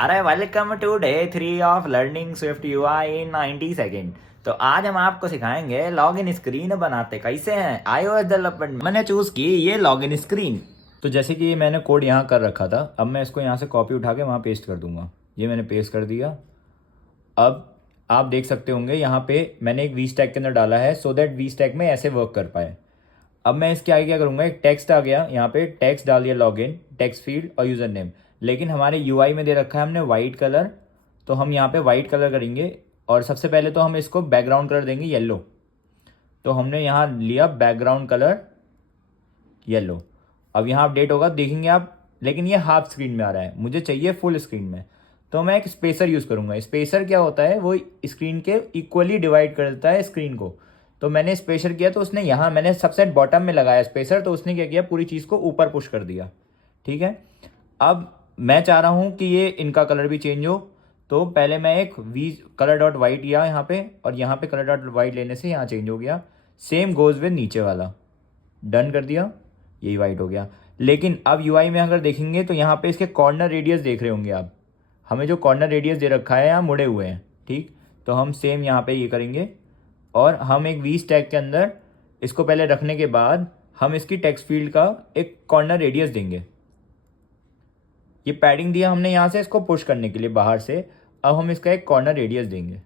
अरे welcome to day 3 of learning Swift UI in 90 second. तो आज हम आपको सिखाएंगे लॉगिन स्क्रीन बनाते कैसे हैं। आईओएस डेवलपमेंट मैंने चूज की ये लॉगिन स्क्रीन। तो जैसे कि मैंने कोड यहाँ कर रखा था, अब मैं इसको यहाँ से कॉपी उठा के वहाँ पेस्ट कर दूंगा। ये मैंने पेस्ट कर दिया। अब आप देख सकते होंगे यहाँ पे मैंने एक वी स्टैक के अंदर डाला है सो दैट वी स्टैक में ऐसे वर्क कर पाए। अब मैं इसके आगे क्या करूँगा, एक टेक्स्ट आ गया, यहाँ पे टेक्स्ट डाल दिया लॉगिन, टेक्स्ट फील्ड और यूज़र नेम। लेकिन हमारे यूआई में दे रखा है हमने वाइट कलर, तो हम यहाँ पे वाइट कलर करेंगे। और सबसे पहले तो हम इसको बैकग्राउंड कलर देंगे येलो। तो हमने यहाँ लिया बैकग्राउंड कलर येलो। अब यहाँ अपडेट होगा देखेंगे आप, लेकिन ये हाफ स्क्रीन में आ रहा है, मुझे चाहिए फुल स्क्रीन में। तो मैं एक स्पेसर यूज़ करूँगा। स्पेसर क्या होता है, वो स्क्रीन के इक्वली डिवाइड कर देता है स्क्रीन को। तो मैंने स्पेसर किया तो उसने यहाँ, मैंने सबसे बॉटम में लगाया स्पेसर, तो उसने क्या किया, पूरी चीज़ को ऊपर पुश कर दिया। ठीक है। अब मैं चाह रहा हूँ कि ये इनका कलर भी चेंज हो। तो पहले मैं एक वी कलर डॉट वाइट लिया यहाँ पे, और यहाँ पे कलर डॉट वाइट लेने से यहाँ चेंज हो गया। सेम गोज विद नीचे वाला, डन कर दिया, यही वाइट हो गया। लेकिन अब यूआई में अगर देखेंगे तो यहाँ पे इसके कॉर्नर रेडियस देख रहे होंगे आप, हमें जो कॉर्नर रेडियस दे रखा है यहाँ मुड़े हुए हैं। ठीक, तो हम सेम यहाँ पे ये करेंगे, और हम एक वी स्टैक के अंदर इसको पहले रखने के बाद हम इसकी टेक्स्ट फील्ड का एक कॉर्नर रेडियस देंगे। ये पैडिंग दिया हमने यहाँ से इसको पुश करने के लिए बाहर से। अब हम इसका एक कॉर्नर रेडियस देंगे,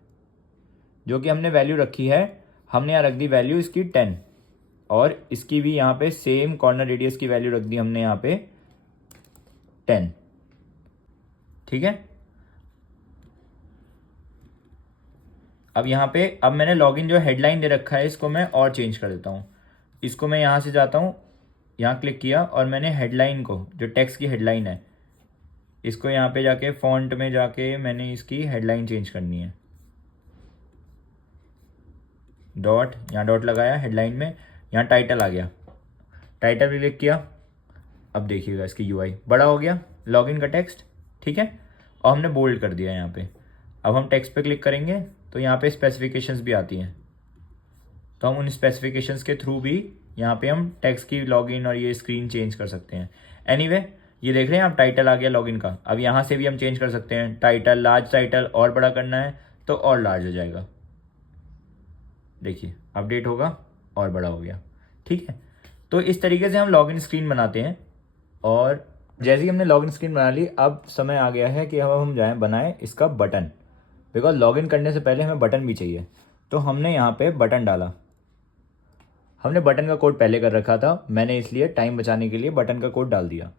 जो कि हमने वैल्यू रखी है, हमने यहाँ रख दी वैल्यू इसकी 10, और इसकी भी यहाँ पे सेम कॉर्नर रेडियस की वैल्यू रख दी हमने यहाँ पे 10। ठीक है। अब यहाँ पे अब मैंने लॉगिन जो हेडलाइन दे रखा है इसको मैं और चेंज कर देता हूँ। इसको मैं यहाँ से जाता हूँ, यहाँ क्लिक किया और मैंने हेडलाइन को, जो टेक्स्ट की हेडलाइन है, इसको यहाँ पे जाके फॉन्ट में जाके मैंने इसकी हेडलाइन चेंज करनी है। डॉट, यहाँ डॉट लगाया हेडलाइन में, यहाँ टाइटल आ गया, टाइटल भी क्लिक किया। अब देखिएगा इसकी यूआई बड़ा हो गया, लॉगिन का टेक्स्ट। ठीक है। और हमने बोल्ड कर दिया यहाँ पे। अब हम टेक्स्ट पे क्लिक करेंगे तो यहाँ पे स्पेसिफिकेशंस भी आती हैं, तो हम उन स्पेसिफिकेशंस के थ्रू भी यहाँ पे हम टेक्स्ट की लॉगिन और ये स्क्रीन चेंज कर सकते हैं। एनीवे, ये देख रहे हैं आप, टाइटल आ गया लॉगिन का। अब यहाँ से भी हम चेंज कर सकते हैं, टाइटल लार्ज, टाइटल और बड़ा करना है तो और लार्ज हो जाएगा। देखिए अपडेट होगा और बड़ा हो गया। ठीक है। तो इस तरीके से हम लॉगिन स्क्रीन बनाते हैं। और जैसे ही हमने लॉगिन स्क्रीन बना ली, अब समय आ गया है कि अब हम जाएं बनाएं इसका बटन, बिकॉज लॉगिन करने से पहले हमें बटन भी चाहिए। तो हमने यहाँ पे बटन डाला, हमने बटन का कोड पहले कर रखा था, मैंने इसलिए टाइम बचाने के लिए बटन का कोड डाल दिया।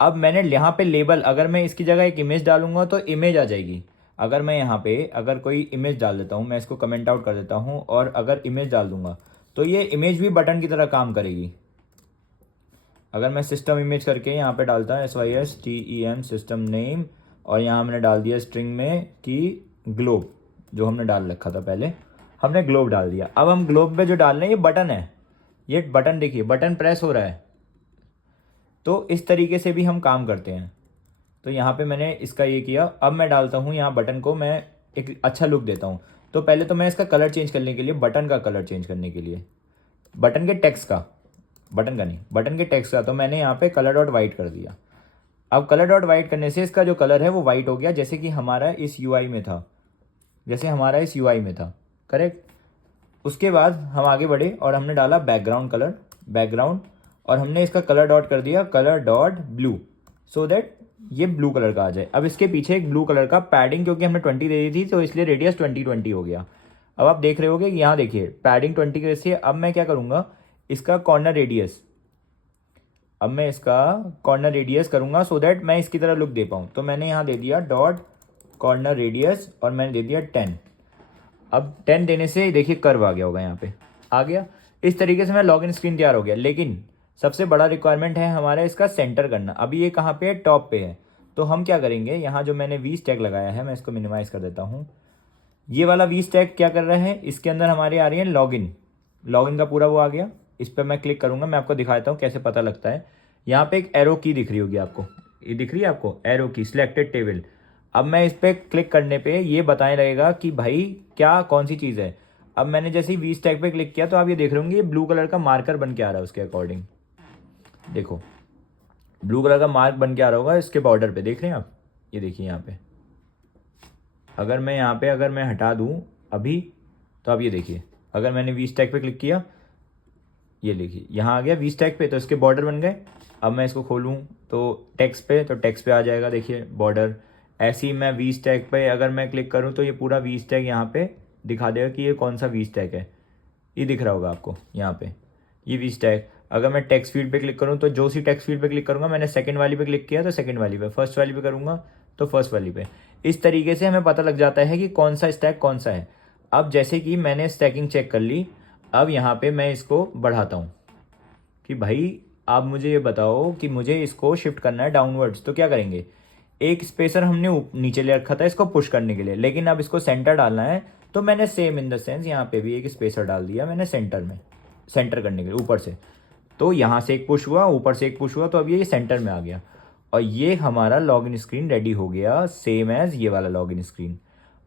अब मैंने यहाँ पे लेबल, अगर मैं इसकी जगह एक इमेज डालूंगा तो इमेज आ जाएगी। अगर मैं यहाँ पे अगर कोई इमेज डाल देता हूँ, मैं इसको कमेंट आउट कर देता हूँ, और अगर इमेज डाल दूंगा तो ये इमेज भी बटन की तरह काम करेगी। अगर मैं सिस्टम इमेज करके यहाँ पे डालता है SYSTEM सिस्टम नेम, और यहाँ हमने डाल दिया स्ट्रिंग में कि ग्लोब, जो हमने डाल रखा था पहले, हमने ग्लोब डाल दिया। अब हम ग्लोब पे जो डाल रहे हैं ये बटन है, ये बटन देखिए, बटन प्रेस हो रहा है। तो इस तरीके से भी हम काम करते हैं। तो यहाँ पे मैंने इसका ये किया। अब मैं डालता हूँ यहाँ बटन को, मैं एक अच्छा लुक देता हूँ। तो पहले तो मैं इसका कलर चेंज करने के लिए, बटन का कलर चेंज करने के लिए, बटन के टेक्स्ट का, बटन का नहीं, बटन के टेक्स्ट का, तो मैंने यहाँ पे कलर डॉट वाइट कर दिया। अब कलर डॉट वाइट करने से इसका जो कलर है वो वाइट हो गया, जैसे कि हमारा इस यूआई में था, जैसे हमारा इस यूआई में था। करेक्ट। उसके बाद हम आगे बढ़े और हमने डाला बैकग्राउंड कलर, बैकग्राउंड, और हमने इसका कलर डॉट कर दिया colour dot blue, so that ये ब्लू कलर का आ जाए। अब इसके पीछे एक ब्लू कलर का पैडिंग, क्योंकि हमने 20 दे दी थी तो इसलिए रेडियस 20 हो गया। अब आप देख रहे होगे यहाँ देखिए पैडिंग 20 के से। अब मैं क्या करूँगा, इसका कॉर्नर रेडियस, अब मैं इसका कॉर्नर रेडियस करूँगा सो दैट मैं इसकी तरह लुक दे पाऊँ। तो मैंने यहाँ दे दिया डॉट कॉर्नर रेडियस, और मैंने दे दिया 10। अब 10 देने से देखिए कर्व आ गया होगा, यहाँ पे आ गया। इस तरीके से मैं लॉगिन स्क्रीन तैयार हो गया। लेकिन सबसे बड़ा रिक्वायरमेंट है हमारा इसका सेंटर करना। अभी ये कहाँ पे है, टॉप पे है। तो हम क्या करेंगे, यहाँ जो मैंने वी स्टैक लगाया है, मैं इसको मिनिमाइज कर देता हूँ। ये वाला वी स्टैक क्या कर रहा है, इसके अंदर हमारे आ रही है लॉगिन, लॉगिन का पूरा वो आ गया। इस पर मैं क्लिक करूँगा, मैं आपको दिखाता हूँ कैसे पता लगता है। यहाँ पे एक एरो की दिख रही होगी आपको, ये दिख रही है आपको एरो की, सिलेक्टेड टेबल। अब मैं इस पर क्लिक करने पे ये बताने लगेगा कि भाई क्या कौन सी चीज़ है। अब मैंने जैसे ही वी स्टैक पे क्लिक किया तो आप ये देख रहे होंगे ये ब्लू कलर का मार्कर बन के आ रहा है उसके अकॉर्डिंग। देखो ब्लू कलर का मार्क बन के आ रहा होगा इसके बॉर्डर पे, देख रहे हैं आप, ये देखिए यहाँ पे अगर मैं यहाँ पे अगर मैं हटा दूँ अभी, तो आप ये देखिए, अगर मैंने वी स्टैक पे क्लिक किया, ये देखिए यहाँ आ गया वी स्टैक पे, तो इसके बॉर्डर बन गए। अब मैं इसको खोलूँ तो टेक्स्ट पे, तो टेक्स्ट पे आ जाएगा, देखिए बॉर्डर। ऐसे ही मैं वी स्टैक पे अगर मैं क्लिक करूँ तो ये पूरा वी स्टैक यहाँ पे दिखा देगा कि ये कौन सा वी स्टैक है। ये दिख रहा होगा आपको यहाँ पे, ये वी स्टैक। अगर मैं टेक्स्ट फील्ड पे क्लिक करूँ तो जो सी टेक्स्ट फील्ड पे क्लिक करूँगा, मैंने सेकंड वाली पे क्लिक किया तो सेकंड वाली पे, फर्स्ट वाली पे करूँगा तो फर्स्ट वाली पे। इस तरीके से हमें पता लग जाता है कि कौन सा स्टैक कौन सा है। अब जैसे कि मैंने स्टैकिंग चेक कर ली, अब यहाँ पे मैं इसको बढ़ाता हूँ कि भाई आप मुझे ये बताओ कि मुझे इसको शिफ्ट करना है डाउनवर्ड्स, तो क्या करेंगे, एक स्पेसर हमने नीचे ले रखा था इसको पुश करने के लिए, लेकिन अब इसको सेंटर डालना है, तो मैंने सेम इन द सेंस यहाँ पे भी एक स्पेसर डाल दिया मैंने सेंटर में, सेंटर करने के लिए ऊपर से। तो यहाँ से एक पुश हुआ, ऊपर से एक पुश हुआ, तो अब ये सेंटर में आ गया और ये हमारा लॉगिन स्क्रीन रेडी हो गया, सेम एज ये वाला लॉगिन स्क्रीन।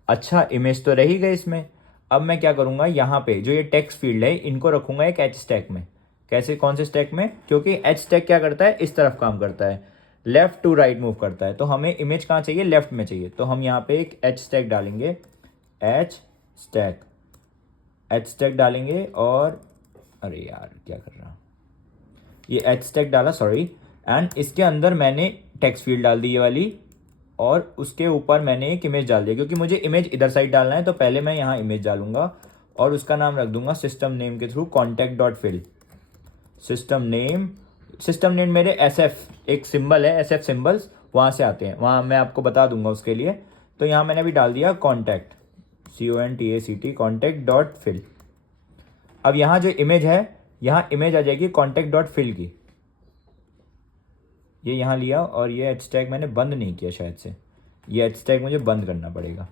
अच्छा, इमेज तो रही गई इसमें। अब मैं क्या करूँगा, यहाँ पे जो ये टेक्स्ट फील्ड है इनको रखूँगा एक एच स्टैक में। कैसे, कौन से स्टैक में, क्योंकि एच स्टैक क्या करता है, इस तरफ काम करता है, लेफ्ट टू राइट मूव करता है। तो हमें इमेज कहाँ चाहिए, लेफ्ट में चाहिए, तो हम यहाँ पे एक एच स्टैक डालेंगे, एच स्टैक, एच स्टैक डालेंगे। और अरे यार क्या कर रहा, ये एच स्टैक डाला, सॉरी। एंड इसके अंदर मैंने टेक्स्ट फील्ड डाल दी ये वाली, और उसके ऊपर मैंने एक इमेज डाल दिया, क्योंकि मुझे इमेज इधर साइड डालना है, तो पहले मैं यहाँ इमेज डालूंगा और उसका नाम रख दूंगा सिस्टम नेम के through contact dot fill. System name मेरे SF एक सिंबल है, SF सिंबल्स वहाँ से आते हैं, वहाँ मैं आपको बता दूंगा उसके लिए। तो यहाँ मैंने भी डाल दिया contact, CONTACT contact dot fill. अब यहाँ जो इमेज है, यहाँ इमेज आ जाएगी कॉन्टैक्ट डॉट फिल की, ये यहाँ लिया, और ये एच टैग मैंने बंद नहीं किया शायद से, ये एच टैग मुझे बंद करना पड़ेगा।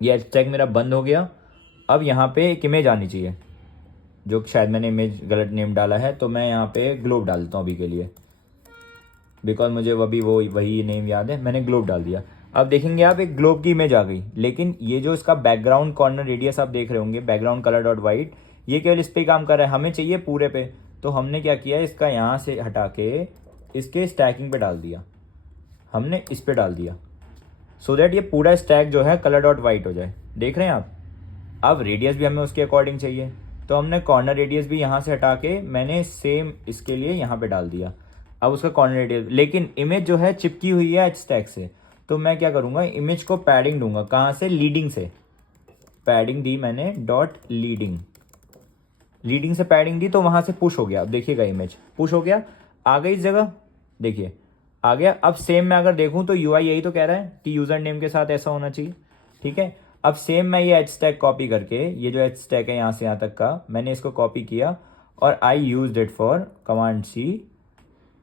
ये एच टैग मेरा बंद हो गया। अब यहाँ पे एक इमेज आनी चाहिए, जो शायद मैंने इमेज गलत नेम डाला है, तो मैं यहाँ पे ग्लोब डाल देता हूँ अभी के लिए, बिकॉज मुझे अभी वही नेम याद है, मैंने ग्लोब डाल दिया। अब देखेंगे आप, एक ग्लोब की इमेज आ गई, लेकिन ये जो इसका बैकग्राउंड कॉर्नर रेडियस आप देख रहे होंगे, बैकग्राउंड कलर डॉट वाइट, ये केवल इस पर काम कर रहा है, हमें चाहिए पूरे पे। तो हमने क्या किया, इसका यहाँ से हटा के इसके स्टैकिंग पे डाल दिया, हमने इस पे डाल दिया, सो दैट ये पूरा स्टैक जो है कलर डॉट वाइट हो जाए। देख रहे हैं आप। अब रेडियस भी हमें उसके अकॉर्डिंग चाहिए, तो हमने कॉर्नर रेडियस भी यहाँ से हटा के मैंने सेम इसके लिए यहाँ पे डाल दिया। अब उसका कॉर्नर रेडियस, लेकिन इमेज जो है चिपकी हुई है एच स्टैक से, तो मैं क्या करूँगा, इमेज को पैडिंग दूंगा, कहाँ से, लीडिंग से। पैडिंग दी मैंने, डॉट लीडिंग, लीडिंग से पैडिंग दी, तो वहाँ से पुश हो गया। अब देखिएगा इमेज पुश हो गया, आ गई इस जगह, देखिए आ गया। अब सेम मैं अगर देखूँ तो UI यही तो कह रहा है कि यूज़र नेम के साथ ऐसा होना चाहिए, ठीक है। अब सेम मैं ये एच स्टैक कॉपी करके, ये जो एच स्टैक है यहाँ से यहाँ तक का, मैंने इसको कॉपी किया और I use it for command C,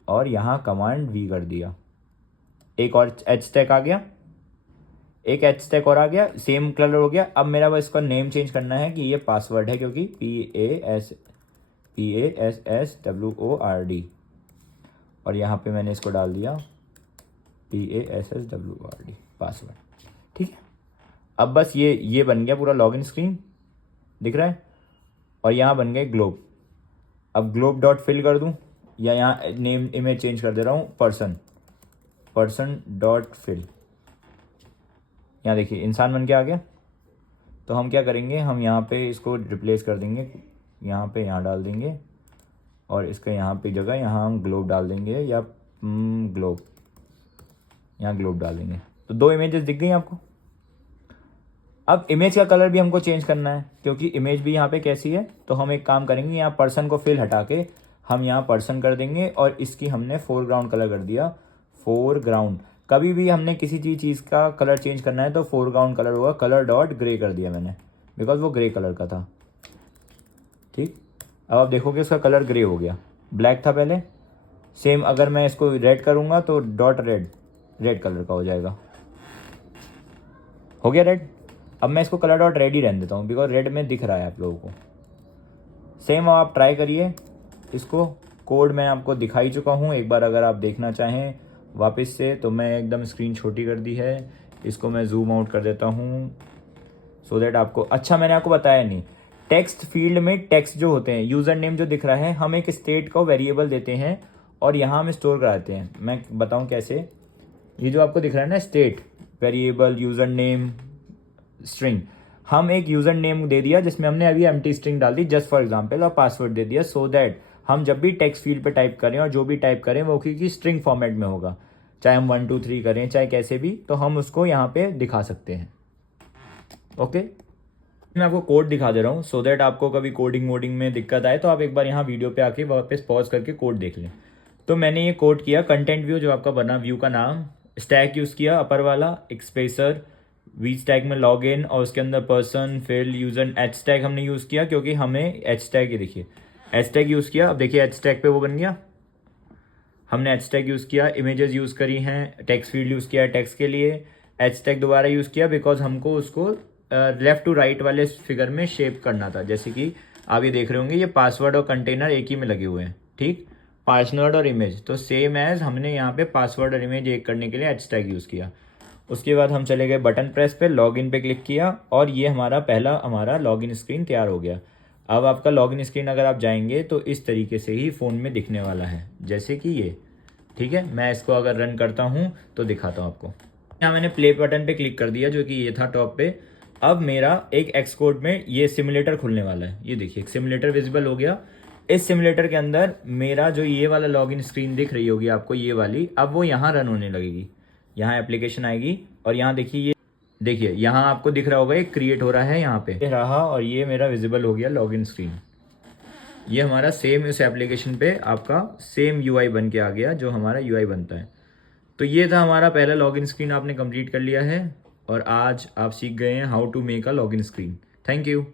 और यहाँ कमांड V कर दिया। एक और एच स्टैक आ गया, एक एच स्टैक और आ गया, सेम कलर हो गया। अब मेरा बस इसका नेम चेंज करना है कि ये पासवर्ड है, क्योंकि PASSWORD, और यहाँ पे मैंने इसको डाल दिया PASSWORD पासवर्ड, ठीक है। अब बस ये बन गया पूरा लॉगिन स्क्रीन, दिख रहा है, और यहाँ बन गए ग्लोब। अब ग्लोब डॉट फिल कर दूँ, या यहाँ नेम इमेज चेंज कर दे रहा हूँ, पर्सन डॉट फिल। यहाँ देखिए इंसान बन के आ गया। तो हम क्या करेंगे, हम यहाँ पे इसको रिप्लेस कर देंगे, यहाँ पे यहाँ डाल देंगे, और इसका यहाँ पे जगह यहाँ हम ग्लोब डाल देंगे, या ग्लोब, यहाँ ग्लोब डाल देंगे। तो दो इमेजेस दिख गई आपको। अब इमेज का कलर भी हमको चेंज करना है, क्योंकि इमेज भी यहाँ पे कैसी है। तो हम एक काम करेंगे, यहाँ पर्सन को फिल हटा के हम यहाँ पर्सन कर देंगे, और इसकी हमने फोरग्राउंड कलर कर दिया, फोरग्राउंड। कभी भी हमने किसी चीज़ का कलर चेंज करना है तो फोरग्राउंड कलर होगा, कलर डॉट ग्रे कर दिया मैंने, बिकॉज वो ग्रे कलर का था, ठीक। अब आप देखोगे उसका कलर ग्रे हो गया, ब्लैक था पहले। सेम अगर मैं इसको रेड करूँगा तो डॉट रेड कलर का हो जाएगा, हो गया रेड। अब मैं इसको कलर डॉट रेड ही रहने देता हूँ, बिकॉज रेड में दिख रहा है आप लोगों को। सेम आप ट्राई करिए इसको, कोड मैं आपको दिखा ही चुका हूँ, एक बार अगर आप देखना चाहें वापस से, तो मैं एकदम स्क्रीन छोटी कर दी है, इसको मैं जूम आउट कर देता हूँ, सो दैट आपको, अच्छा मैंने आपको बताया नहीं, टेक्स्ट फील्ड में टेक्स्ट जो होते हैं, यूज़र नेम जो दिख रहा है, हम एक स्टेट को वेरिएबल देते हैं और यहाँ हम स्टोर कराते हैं। मैं बताऊँ कैसे, ये जो आपको दिख रहा है ना, state variable user name string, हम एक यूज़र नेम दे दिया जिसमें हमने अभी एम्प्टी स्ट्रिंग डाल दी जस्ट फॉर एग्जांपल, और पासवर्ड दे दिया, सो दैट हम जब भी टेक्स्ट फील्ड पे टाइप करें और जो भी टाइप करें वो क्योंकि स्ट्रिंग फॉर्मेट में होगा, चाहे हम 1 2 3 करें चाहे कैसे भी, तो हम उसको यहाँ पे दिखा सकते हैं। ओके, मैं आपको कोड दिखा दे रहा हूँ सो दैट आपको कभी कोडिंग वोडिंग में दिक्कत आए तो आप एक बार यहाँ वीडियो पे आके वापस पॉज करके कोड देख लें। तो मैंने ये कोड किया, कंटेंट व्यू जो आपका बना, व्यू का नाम, स्टैक यूज़ किया अपर वाला, एक स्पेसर, वी स्टैक में लॉग इन और उसके अंदर person field user, H Stag हमने यूज़ किया क्योंकि हमें एच स्टैग, ये देखिए एच स्टैग यूज़ किया। अब देखिए एच स्टैग पे वो बन गया, हमने एच स्टैग यूज़ किया, इमेजेस यूज़ करी हैं, टेक्स्ट फील्ड यूज़ किया टेक्स्ट के लिए, एच स्टैग दोबारा यूज़ किया बिकॉज हमको उसको लेफ्ट टू राइट वाले फिगर में शेप करना था। जैसे कि आप ये देख रहे होंगे ये पासवर्ड और कंटेनर एक ही में लगे हुए हैं, ठीक, पासवर्ड और इमेज, तो सेम एज हमने यहाँ पे पासवर्ड और इमेज एक करने के लिए एच टैग यूज़ किया। उसके बाद हम चले गए बटन प्रेस पे, लॉगिन पे क्लिक किया और ये हमारा लॉगिन स्क्रीन तैयार हो गया। अब आपका लॉगिन स्क्रीन अगर आप जाएंगे तो इस तरीके से ही फ़ोन में दिखने वाला है, जैसे कि ये, ठीक है। मैं इसको अगर रन करता हूँ तो दिखाता हूँ आपको। यहाँ मैंने प्ले बटन पे क्लिक कर दिया जो कि ये था टॉप पे। अब मेरा एक एक्स कोड में ये सिमुलेटर खुलने वाला है, ये देखिए एक सिमुलेटर विजिबल हो गया। इस सिमुलेटर के अंदर मेरा जो ये वाला लॉगिन स्क्रीन दिख रही होगी आपको, ये वाली, अब वो यहाँ रन होने लगेगी, यहाँ एप्लीकेशन आएगी और यहाँ देखिए, ये देखिए यहाँ आपको दिख रहा होगा एक क्रिएट हो रहा है यहाँ पे रहा, और ये मेरा विजिबल हो गया लॉगिन स्क्रीन। ये हमारा सेम इस एप्लीकेशन पे आपका सेम यूआई बन के आ गया जो हमारा यूआई बनता है। तो ये था हमारा पहला लॉगिन स्क्रीन, आपने कंप्लीट कर लिया है और आज आप सीख गए हैं how to make a login screen. Thank you.